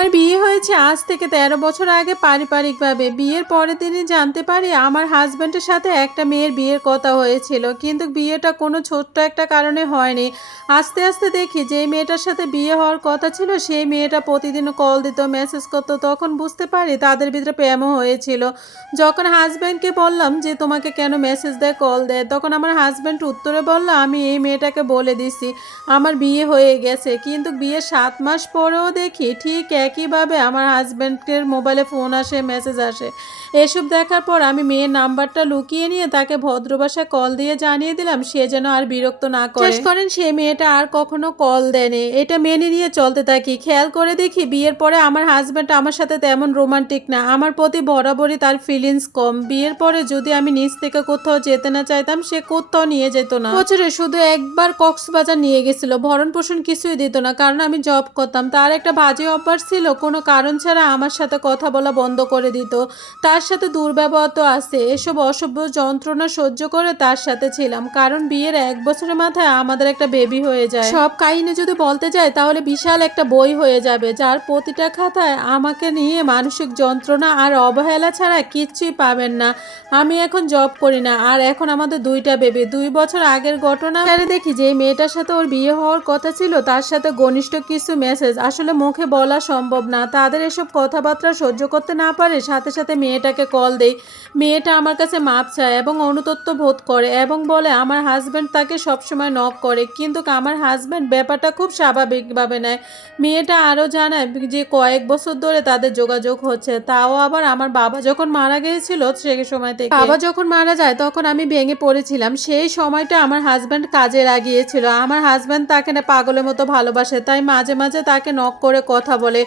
আমার বিয়ে হয়েছে আজ থেকে তেরো বছর আগে পারিবারিকভাবে। বিয়ের পরের দিনই জানতে পারি আমার হাজব্যান্ডের সাথে একটা মেয়ের বিয়ের কথা হয়েছিল, কিন্তু বিয়েটা কোনো ছোট্ট একটা কারণে হয়নি। আস্তে আস্তে দেখি যে মেয়েটার সাথে বিয়ে হওয়ার কথা ছিল, সেই মেয়েটা প্রতিদিন কল দিত, মেসেজ করতো, তখন বুঝতে পারি তাদের ভিতরে প্রেমও হয়েছিল। যখন হাজব্যান্ডকে বললাম যে, তোমাকে কেন মেসেজ দেয়, কল দেয়? তখন আমার হাজব্যান্ড উত্তরে বলল, আমি এই মেয়েটাকে বলে দিছি, আমার বিয়ে হয়ে গেছে। কিন্তু বিয়ের সাত মাস পরেও দেখি ঠিক একইভাবে আমার হাজব্যান্ডের মোবাইলে ফোন আসে, মেসেজ আসে। এসব দেখার পর আমি মেয়ের নাম্বারটা লুকিয়ে নিয়ে তাকে ভদ্র কল দিয়ে জানিয়ে দিলাম, সে যেন আর বিরক্ত না করে। করেন, সে মেয়েটা আর কখনো কল দেয়নি। এটা মেনে নিয়ে চলতে থাকি। খেয়াল করে দেখি, বিয়ের পরে আমার হাজব্যান্ড আমার সাথে তেমন রোমান্টিক না। আমার প্রতি বরাবরই তার ফিলিংস কম। বিয়ের পরে যদি আমি নিজ থেকে কোথাও যেতে না চাইতাম, সে কোথাও নিয়ে যেত না। বছরে শুধু একবার কক্সবাজার নিয়ে গেছিল। ভরণ পোষণ কিছুই দিত না, কারণ আমি জব করতাম। তার একটা বাজে অভ্যাস ছিল, কোনো কারণ ছাড়া আমার সাথে কথা বলা বন্ধ করে দিত। তার সাথে দুর্ব্যবহার তো আছে। এসব অসভ্য যন্ত্রণা সহ্য করে তার সাথে ছিলাম, কারণ বিয়ের এক বছরের মাথায় আমাদের একটা বেবি হয়ে যায়। সব কাহিনী যদি বলতে যাই, তাহলে বিশাল একটা বই হয়ে যাবে, যার প্রতিটা খাতায় আমাকে নিয়ে মানসিক যন্ত্রণা আর অবহেলা ছাড়া কিচ্ছুই পাবেন না। আমি এখন জব করি না, আর এখন আমাদের দুইটা বেবি দুই বছর আগের ঘটনা দেখি যে মেয়েটার সাথে ওর বিয়ে হওয়ার কথা ছিল, তার সাথে ঘনিষ্ঠ কিছু মেসেজ আসলে মুখে বলা সম্ভব না। তাদের এসব কথাবার্তা সহ্য করতে না পারে, সাথে সাথে মেয়েটাকে কল দেই মেয়েটা আমার কাছে মাপ চায় এবং অনুতপ্ত বোধ করে এবং বলে, আমার হাজব্যান্ড তাকে সবসময় নক করে, কিন্তু আমার হাজব্যান্ড ব্যাপারটা খুব স্বাভাবিকভাবে নেয়। মেয়েটা আরও জানায় যে, কয়েক বছর ধরে তাদের যোগাযোগ হচ্ছে। তাও আবার আমার বাবা যখন মারা গিয়েছিল সেই সময় থেকে। বাবা যখন মারা যায় তখন আমি ভেঙে পড়েছিলাম। সেই সময়টা আমার হাজব্যান্ড কাজে লাগিয়েছিল। আমার হাজব্যান্ড তাকে না পাগলের মতো ভালোবাসে, তাই মাঝে মাঝে তাকে নক করে কথা বলে।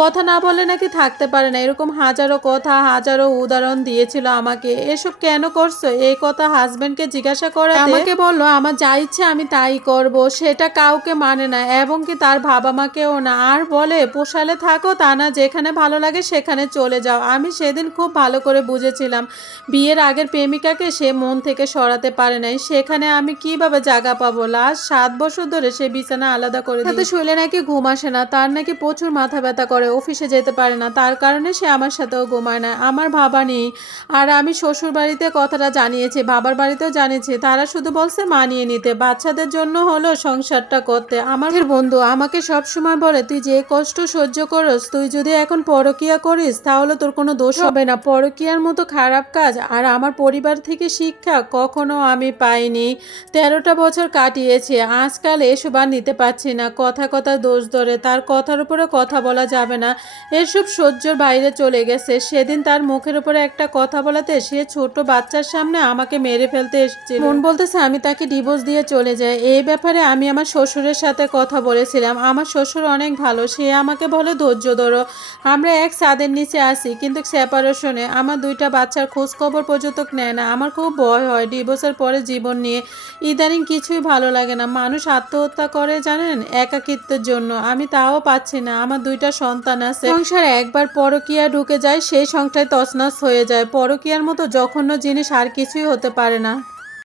কথা না বলে নাকি থাকতে পারে না। এরকম হাজারো কথা হাজারো উদাহরণ দিয়েছিল আমাকে। এসব কেন করছ? এই কথা হাজবেন্ডকে জিজ্ঞাসা করে আমাকে বলল আমার যা ইচ্ছে আমি তাই করব। সেটা কাউকে মানে না এবং কি তার বাবা মাকেও না। আর বলে পোষালে থাকো তা না যেখানে ভালো লাগে সেখানে চলে যাও। আমি সেদিন খুব ভালো করে বুঝেছিলাম বিয়ের আগের প্রেমিকাকে সে মন থেকে সরাতে পারে নাই। সেখানে আমি কীভাবে জায়গা পাবো? লাস্ট সাত বছর ধরে সে বিছানা আলাদা করে দিই শুলে নাকি ঘুম আসে না তার নাকি প্রচুর মাথা ব্যথা করে। অফিসে যেতে পারে না। তার কারণে সে আমার সাথেও ঘুমায় না। আমার ভাবা নেই। আর আমি শ্বশুর বাড়িতে কথাটা জানিয়েছি, বাবার বাড়িতেও জানিয়েছি। তারা শুধু বলছে মানিয়ে নিতে। বাচ্চাদের জন্য হলো সংসারটা করতে। আমাদের বন্ধু আমাকে সব সময় বলে, তুই যে কষ্ট সহ্য করস, তুই যদি এখন পরকিয়া করিস, তাহলে তোর কোনো দোষ হবে না। পরকিয়ার মতো খারাপ কাজ আর আমার পরিবার থেকে শিক্ষা কখনো আমি পাইনি। তেরোটা বছর কাটিয়েছে। আজকাল এসব আর নিতে পারছি না। কথা কথা দোষ ধরে। তার কথার উপরে কথা বলা যাবে না। এসব সহ্যর বাইরে চলে গেছে। সেদিন তার মুখের উপরে একটা কথা বলাতে সে ছোট বাচ্চার সামনে আমাকে মেরে ফেলতে এসেছিল। মন বলতেছে আমি তাকে ডিভোর্স দিয়ে চলে যাই। এই ব্যাপারে আমি আমার শ্বশুরের সাথে কথা বলেছিলাম। আমার শ্বশুর অনেক ভালো, সে আমাকে বলে, ধৈর্য ধরো। আমরা এক ছাদের নিচে আসি কিন্তু সেপারেশনে আমার দুইটা বাচ্চার খোঁজ খবর পর্যন্ত নেয় না। আমার খুব ভয় হয় ডিভোর্সের পরে জীবন নিয়ে। ইদানিং কিছুই ভালো লাগে না। মানুষ আত্মহত্যা করে জানেন একাকিত্বের জন্য। আমি তাও পাচ্ছি না। আমার দুইটা সন্তান আছে। সংসারে একবার পরকিয়া ঢুকে যায়, সেই সংসার তছনছ হয়ে যায়। পরকিয়ার মতো জঘন্য জিনিস আর কিছুই হতে পারে না।